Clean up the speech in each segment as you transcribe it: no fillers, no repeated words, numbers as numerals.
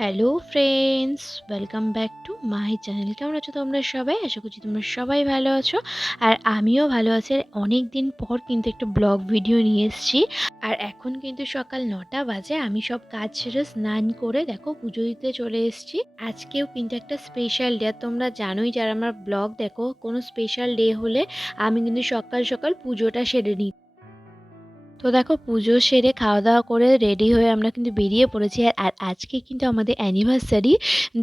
Hello friends, welcome back to my channel. কেমন আছো তোমরা সবাই? আশা করছি তোমরা সবাই ভালো আছো। আর আমিও ভালো আছি। আর অনেক দিন পর কিন্তু একটা ব্লগ ভিডিও নিয়ে এসেছি। আর এখন কিন্তু সকাল 9টা বাজে। আমি সব কাজ সেরে স্নান করে দেখো পুজো দিতে চলে এসেছি। আজকেও কিন্তু একটা স্পেশাল ডে। তোমরা জানোই যারা আমার ব্লগ দেখো, কোনো স্পেশাল ডে হলে আমি কিন্তু সকাল সকাল পুজোটা সেরে নিই। তো দেখো পুজো সেরে খাওয়া দাওয়া করে রেডি হয়ে আমরা কিন্তু বেরিয়ে পড়েছি। আর আজকে কিন্তু আমাদের অ্যানিভার্সারি।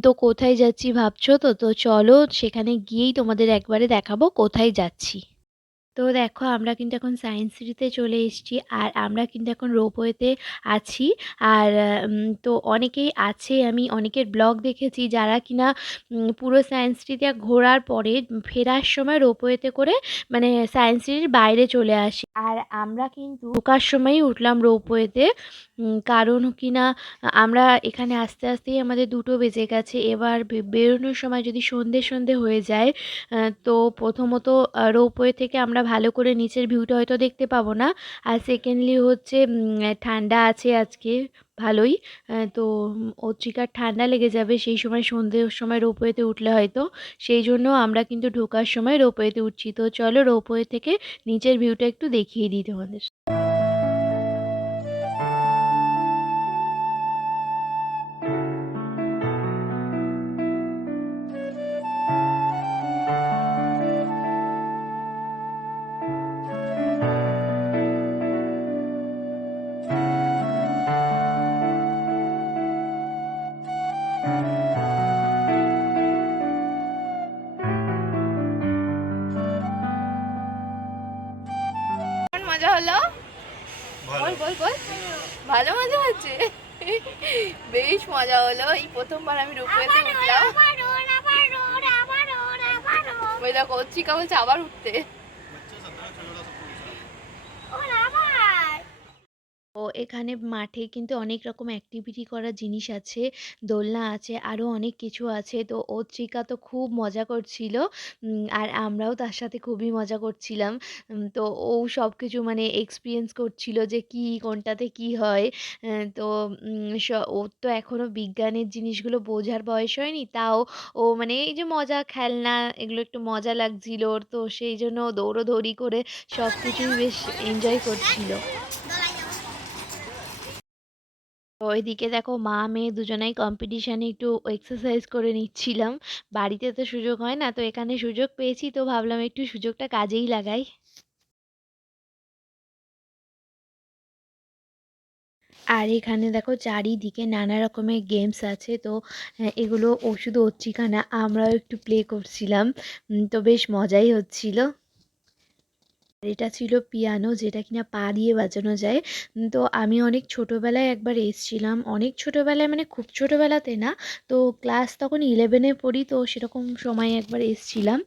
তো কোথায় যাচ্ছি ভাবছো? তো চলো সেখানে গিয়েই তোমাদের একবারে দেখাবো কোথায় যাচ্ছি। তো দেখো আমরা কিন্তু এখন সায়েন্স সিটিতে চলে এসেছি। আর আমরা কিন্তু এখন রোপওয়েতে আছি। আর তো অনেকেই আছে, আমি অনেকের ব্লগ দেখেছি যারা কিনা পুরো সায়েন্স সিটিতে ঘোরার পরে ফেরার সময় রোপওয়েতে করে মানে সায়েন্স সিটির বাইরে চলে আসে। আর আমরা কিন্তু ঢোকার সময়ই উঠলাম রোপওয়েতে, কারণ কিনা আমরা এখানে আস্তে আস্তেই আমাদের 2টো বেজে গেছে। এবার বেরোনোর সময় যদি সন্ধে সন্ধে হয়ে যায়, তো প্রথমত রোপওয়ে থেকে আমরা ভালো করে নিচের ভিউটা হয়তো দেখতে পাবো না। আর সেকেন্ডলি হচ্ছে ঠান্ডা আছে আজকে ভালোই। তো অত্রিকার ঠান্ডা লেগে যাবে সেই সময়, সন্ধ্যের সময় রোপওয়েতে উঠলে হয়তো। সেই জন্য আমরা কিন্তু ঢোকার সময় রোপওয়েতে উঠছি। তো চলো রোপওয়ে থেকে নিচের ভিউটা একটু দেখিয়ে দিই তোমাদের। কেমন মজা হলো? বল বল বল। ভালো মজা হচ্ছে। বেশ মজা হলো। এই প্রথমবার আমি রোপওয়েতে উঠলাম। ওই দেখো অর্চিকা বলছে আবার উঠতে। তো এখানে মাঠে কিন্তু অনেক রকম অ্যাক্টিভিটি করার জিনিস আছে, দোলনা আছে, আরও অনেক কিছু আছে। তো অত্রিকা তো খুব মজা করছিল, আর আমরাও তার সাথে খুবই মজা করছিলাম। তো ও সব কিছু মানে এক্সপিরিয়েন্স করছিল যে কি কোনটাতে কি হয়। তো ওর তো এখনও বিজ্ঞানের জিনিসগুলো বোঝার বয়স হয়নি, তাও ও মানে এই যে মজা খেলনা এগুলো একটু মজা লাগছিল ওর, তো সেই জন্য ও দৌড়োদৌড়ি করে সব কিছুই বেশ এনজয় করছিল। তো ওইদিকে দেখো মা মেয়ে দুজনাই কম্পিটিশানে একটু এক্সারসাইজ করে নিচ্ছিলাম। বাড়িতে তো সুযোগ হয় না, তো এখানে সুযোগ পেয়েছি তো ভাবলাম একটু সুযোগটা কাজেই লাগাই। আর এখানে দেখো চারিদিকে নানা রকমের গেমস আছে। তো এগুলো ও শুধু অর্চিকা না, আমরাও একটু প্লে করছিলাম। তো বেশ মজাই হচ্ছিল। এটা ছিল পিয়ানো, যেটা কিনা পা দিয়ে বাজানো যায়। তো আমি অনেক ছোটোবেলায় একবার এসছিলাম, অনেক ছোটোবেলায় মানে খুব ছোটোবেলাতে না। তো ক্লাস তখন 11-এ পড়ি, তো সেরকম সময় একবার এসছিলাম।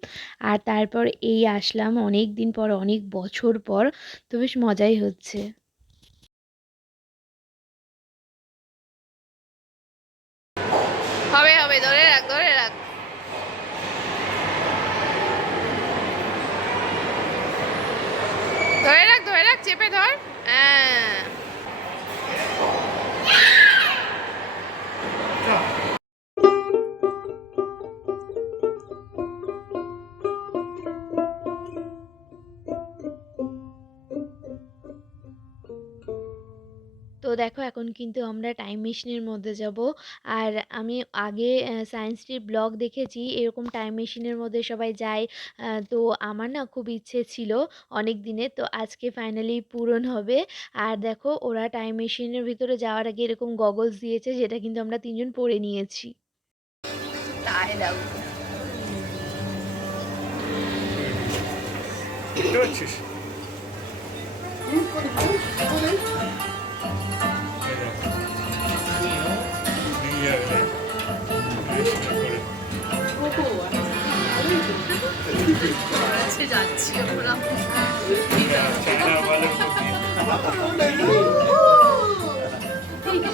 আর তারপর এই আসলাম অনেক দিন পর, অনেক বছর পর। তো বেশ মজাই হচ্ছে। হবে হবে, ধরে রাখ ধরে রাখ। ধরে রাখ ধরে রাখ, চেপে ধর। হ্যাঁ। তো দেখো এখন কিন্তু আমরা টাইম মেশিনের মধ্যে যাব। আর আমি আগে সায়েন্স সিটির ব্লগ দেখেছি, এরকম টাইম মেশিনের মধ্যে সবাই যায়। তো আমার না খুব ইচ্ছে ছিল অনেক দিনের, তো আজকে ফাইনালি পূরণ হবে। আর দেখো ওরা টাইম মেশিনের ভিতরে যাওয়ার আগে এরকম গগলস দিয়েছে, যেটা কিন্তু আমরা 3জন পরে নিয়েছি। তাই দাও। দেখতে পাচ্ছিস? নিয়ে যাবে না। যাচ্ছি আমরা। চায়না ভালো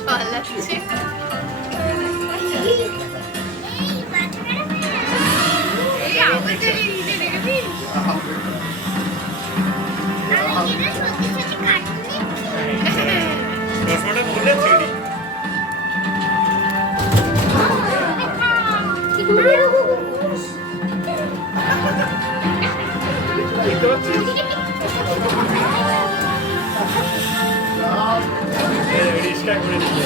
ভালো লাগছে। এই আমাদের এই দেখেছিস? চশমাটা খুলে ছেড়ি। দেখতে পাচ্ছিস? রিস্টার্ট করে দিচ্ছে।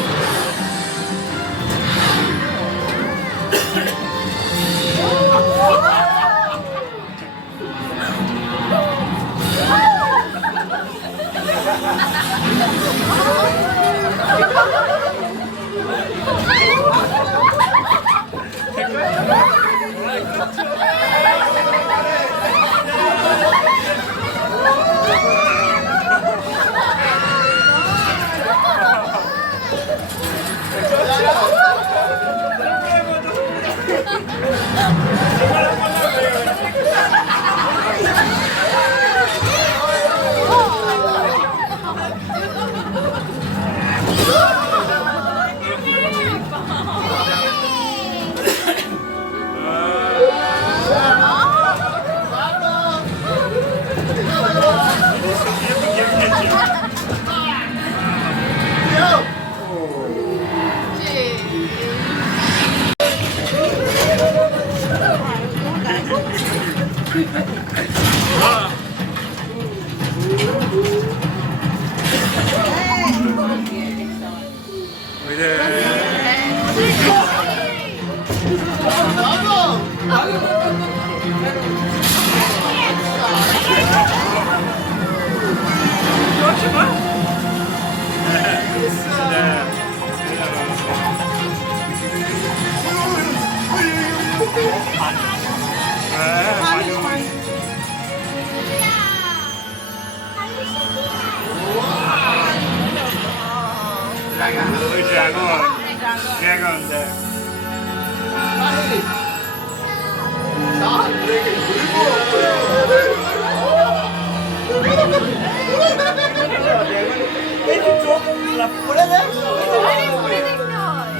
Dragon there.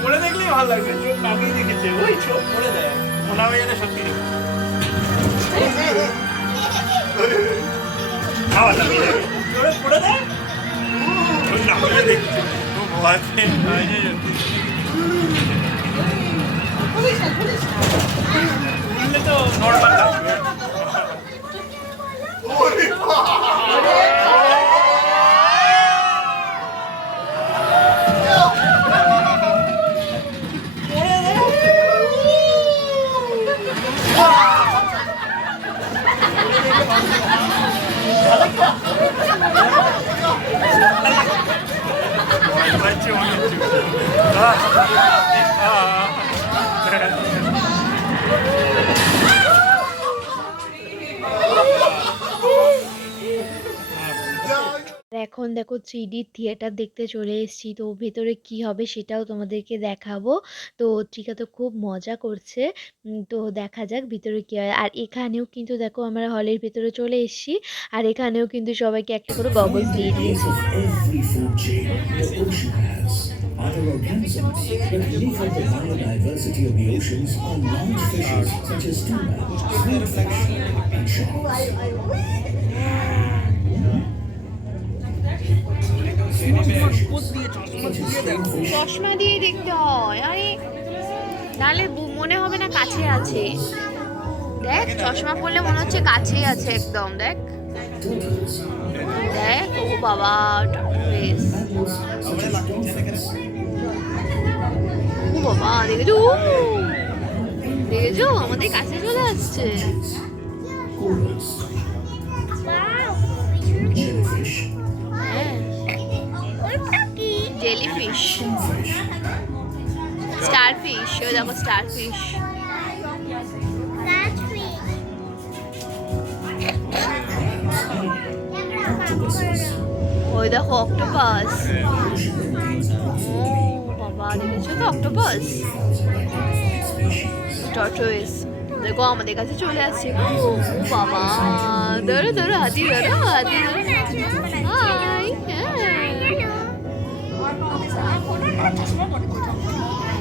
পড়ে দেখলেই ভালো লাগছে, চোখ নামিয়ে দেখেছে, ওই চোখ পড়ে দেয়, মনে হবে যেন সত্যি খাওয়া নামিয়ে দেবে, পড়ে দেয়, চোখ নামিয়ে দেখছে, খুব ভয়াতে তো নর্মাল লাগবে। এখন দেখো 3D থিয়েটার দেখতে চলে এসেছি, তো ভেতরে কি হবে সেটাও তোমাদেরকে দেখাবো। তো ত্রিকা তো খুব মজা করছে, তো দেখা যাক ভিতরে কি হয়। আর এখানেও কিন্তু দেখো আমরা হলের ভেতরে চলে এসেছি, আর এখানেও কিন্তু সবাইকে একটা করে গগলস দিয়ে দিয়েছে। Every food chain the ocean has are organisms that live in the biodiversity of the oceans are large fishes such as tuna, swordfish, and sharks. চশমা দিয়ে দেখতে হয়, আরে নাহলে মনে হবে না কাছে আছে। দেখ চশমা পরলে মনে হচ্ছে কাছেই আছে একদম, দেখ দেখ, ও বাবা বেশ, ও বাবা দেখেছো, দেখেছো আমাদের কাছে চলে আসছে। Jellyfish, জেলিফিশ, স্টারফিশ, ওই দেখো স্টারফিশ, octopuses. ওই দেখো অক্টোপাস, The ocean contains ও approximately বাবা দেখেছো তো অক্টোপাস, 1,000 species. টর্টয়েস দেখো আমাদের কাছে চলে আসছে। ও বাবা ধরো ধরো হাতি, ধরো হাতি, হাই,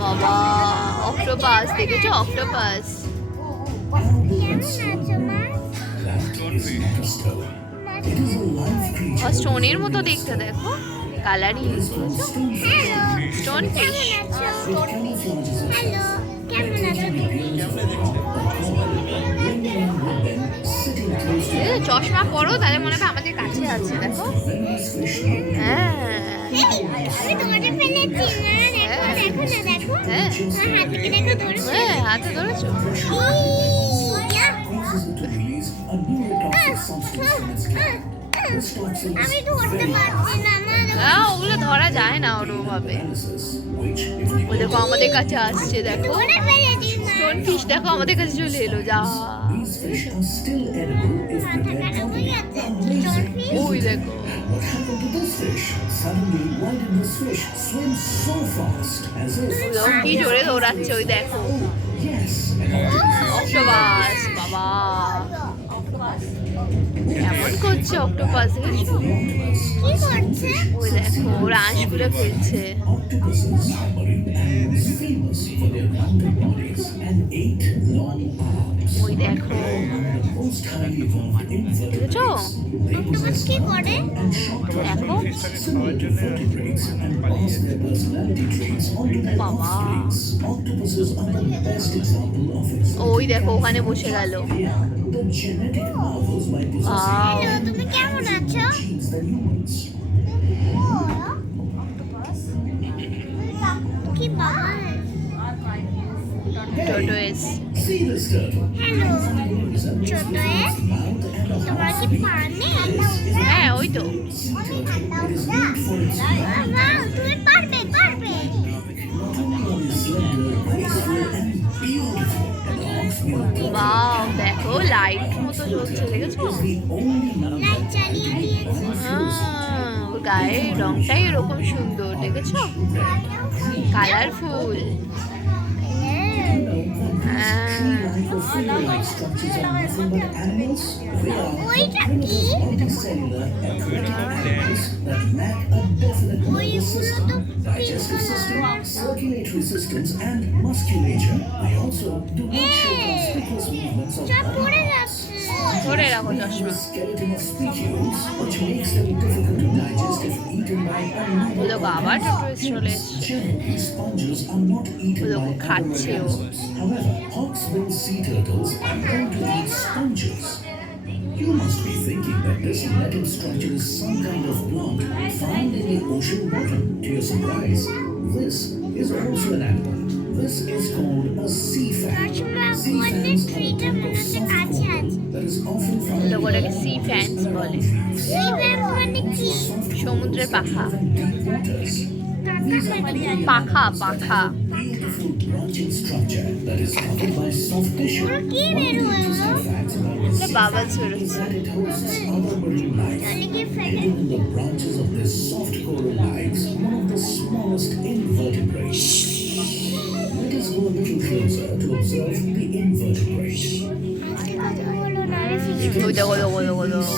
বাবা অক্টোপাস দেখেছো, octopus, That is not a stone. It is a live creature. আর স্টোনের মতো দেখতে, দেখো colouring, It is called stonefish. Stone fish, It camouflages itself কেমন আছো তুমি? এই যে চশমা পরো তাহলে মনে হয় আমাদের কাছে আছে, দেখো। হ্যাঁ আমি তোমাকে ফেলেছি না, দেখো দেখো না, দেখো হ্যাঁ আমার হাতকে দেখো, ধরেছো? হ্যাঁ, হাতে ধরেছো। ইয়া! to release a neurotoxic substance from its skin. This toxin আমি ধরতে পারছি না, মা হ্যাঁ, ওগুলো ধরা যায় না ওরকম ভাবে। analysis, which, if ও দেখো আমাদের কাছে আসছে, দেখো ধরে ফেলেছি না। স্টোন ফিশ দেখো আমাদের কাছে চলে এলো, যা these fish are still edible if মাথা prepared খারাপ হয়ে যাচ্ছে, amazing. জলফিশ। ওই দেখো। What happened to this fish? Suddenly, why did this fish swim so fast? As if, ও কি জোরে দৌড়াচ্ছে, ওই দেখো। yes, an octopus. অক্টোপাস, বাবা কেমন করছে অক্টোপাস, দেখেছো? কি করছে? ওই দেখো ওরা আঁশগুলো ফেলছে। Octopuses are marine animals famous for their rounded bodies and 8 long arms. ওই দেখো, The most highly evolved দেখেছো? invertebrates. They অক্টোপাস possess কি করে? and short দেখো similar to vertebrates and pass their personality traits onto their Mama. offsprings. Octopuses are the best example of it. ওই দেখো ওখানে বসে গেল। They are the genetic marvels by possessing Wow. Hello, তুমি কেমন আছো? genes than humans. কি বাবা? টোটোয়েস। See this turtle. Hello, Resembles ছোট both its mouth and a তোমার কি পা নেই? হ্যাঁ ওই তো। sea turtle. It is named for its বাবা, তুমি পারবে, পারবে। not only are they slender, graceful, and beautiful, and the hawksbill বাও দেখো লাইট মতো জ্বলছে, দেখেছো? is the only লাইট চালিয়ে দিয়েছে। ওর গায়ের রংটাই এরকম সুন্দর, দেখেছো? Colourful. tree-like structures are nothing but animals. They are ওইটা কি? multicellular aquatic animals that lack a definite nervous system, digestive system, circulatory systems, and musculature. They also do not show conspicuous movements of সব body পড়ে parts. যাচ্ছে। ধরে রাখো The চশমা। skeleton of spicules, which makes them difficult to digest if eaten by ও দেখো another আবার টোটোয়েস চলে এসছে। Generally, sponges are not eaten Look, by other খাচ্ছে ও। organisms. However, hawksbill sea turtles are known to eat sponges. You must be thinking that this netted structure is some kind of plant found in the ocean bottom. To your surprise, this is also an animal. This is called a sea fan. চশমা Sea quality fans are ট্রিটা a মনে type of হচ্ছে soft কাছে coral আছে। that is often found in লোক ওটাকে the sea fans and বলে। around reefs. এই ব্যাপার মানে কি? সমুদ্রের পাখা। Deep waters. পাখা পাখা। Beautiful branching structure that is covered by soft tissue. ওরা কি বের হলো? Facts about the sea বাবা is চড়ছে। that it hosts other marine life. তাহলে কি ফেলে? Hidden in the branches of this soft coral lives one of the smallest invertebrates. Let us go a little closer to observe the invertebrate. আজকে কথা বলো না রে ফিরে। ওই দেখো দেখো দেখো দেখো।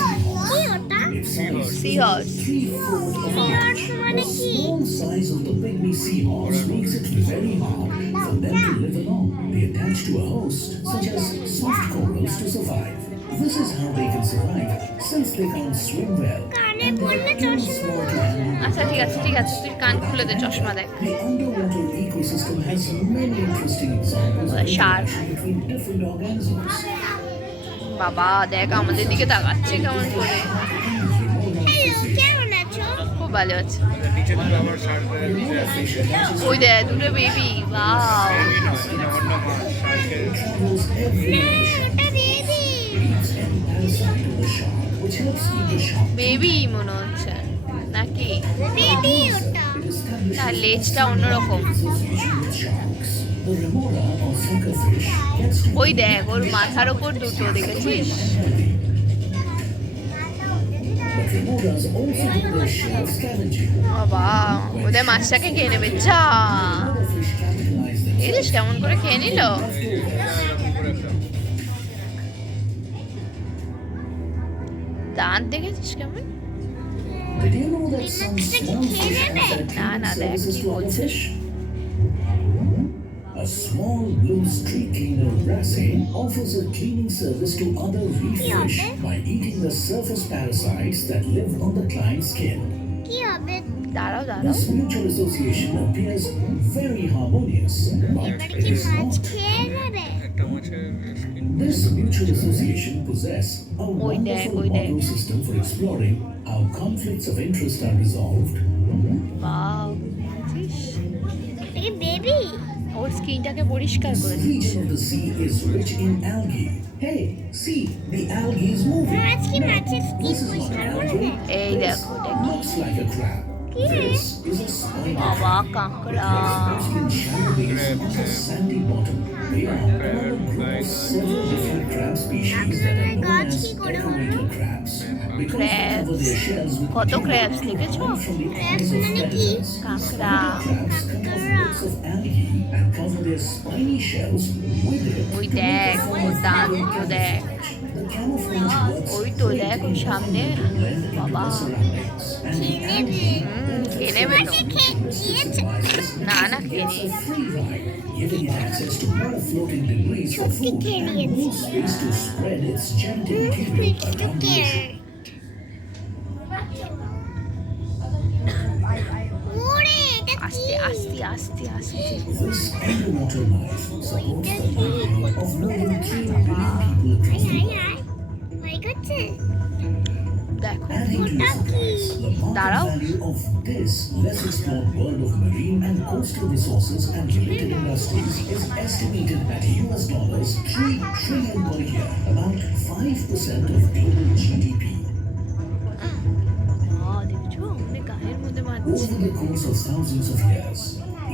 কি ওটা? Its size Seahorse. 3/4 of an Seahorse inch. মানে The কি? small size of the pygmy seahorse makes it very hard for them to live alone. They attach to a host, such as soft corals, to survive. This is how they can survive, since they can't swim well. কানে And পড়লে they're too চশমা। small to handle. আচ্ছা ঠিক আছে ঠিক আছে, তুই কান খুলে দে, চশমা দেখ। The underwater ecosystem has many interesting examples of Shark. interaction between different organisms. বাবা দেখ আমাদের দিকে তাকাচ্ছে কেমন করে। হ্যালো, কেমন আছো? খুব ভালো আছে। Remora fish attaches ওই দেখ দুটো বেবি, বাও। travels every না, day. ওটা baby. Eats any parasite of the shark, which helps keep the shark. Baby মনে হচ্ছে নাকি? বেবি ওটা। It establishes তার লেজটা অন্যরকম। association with sharks. The remora or suckerfish gets to ওই দেখ ওর মাথার ওপর দুটো, দেখেছিস? healthy. But remoras also do their share of scavenging. বাবা ওদের মাছটাকে খেয়ে নেবে, যা। Remora fish capitalize themselves. দেখিস কেমন করে খেয়ে নিল। দাঁত দেখেছিস কেমন? Did you know that some small fish offer Nah, cleaning nah, they're services to other cute. fish? A small blue street cleaner wrasse offers a cleaning service to other reef fish by eating the surface parasites that live on the client's skin. কি হবে? দাঁড়াও দাঁড়াও। This mutual association appears very harmonious, but it is not. This mutual association possess a Oi dek, wonderful oi dek. model system for exploring how conflicts of interest are resolved. বাও, এই baby ওর স্কিনটাকে পরিষ্কার This করে region দিচ্ছে। of the sea is rich in algae. Hey, see, the algae is moving. আজকে মাছের skin This is not পরিষ্কার an করে algae. দেয় এই দেখো, এটা কি? Looks like a crab. This is a spider. বাবা, কাঁকড়া। Mostly in shallow bays on a sandy bottom. They are one of a group of several different crab species that are known as decorator crabs. Because they cover their shells with কত pigment crabs দেখেছো? coming from the eyes of predators. কাঁকড়া। Crabs contain bits of algae and cover their spiny shells with it. ওই দেখ, ওর দাঁতগুলো দেখ। The camouflage works ওই তো দেখ, ওর সামনে। বাবা, খেয়ে নেবে তো? না না, খেয়ে নেই। Giving it access to more floating debris for food and more space to spread its genetic material around the ocean. ওরে এটা কি আস্তে আস্তে আস্তে আস্তে। This underwater life supports the livelihood of more than 3 billion people across the আয় world. আয় ভয় করছে দেখো, Adding to the surprise, the Darao? market value of this less explored world of marine and coastal resources and related industries is estimated at $3 trillion per year, about 5% of global GDP. দেখছো, অনেক গায়ের মধ্যে মারছে। Over the course of thousands of years,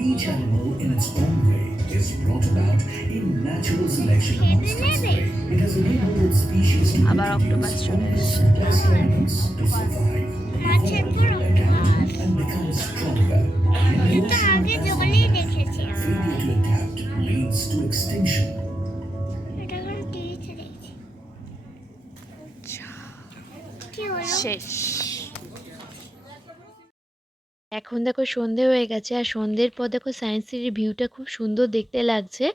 each animal in its own way is brought about in natural selection amongst its prey. It has enabled its species to আবার octopus reproduce চলে on the এসেছে। simplest elements to survive, মাছের evolve, পর adapt, and become stronger. In the এটা ocean, আগে as জলেই দেখেছি failure to adapt leads to extinction. এটা আমি টিভিতে দেখছি কি হলো শেষ। এখন দেখো সন্ধে হয়ে গেছে, আর সন্ধ্যের পর দেখো সায়েন্স সিটির ভিউটা খুব সুন্দর দেখতে লাগছে,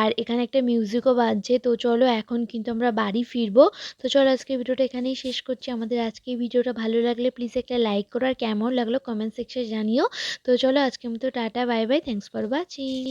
আর এখানে একটা মিউজিকও বাজছে। তো চলো এখন কিন্তু আমরা বাড়ি ফিরবো। তো চলো আজকে ভিডিওটা এখানেই শেষ করছি। আমাদের আজকে ভিডিওটা ভালো লাগলে প্লিজ একটা লাইক করো, আর কেমন লাগলো কমেন্ট সেকশনে জানিও। তো চলো আজকের মতো tata, bye bye, thanks for watching.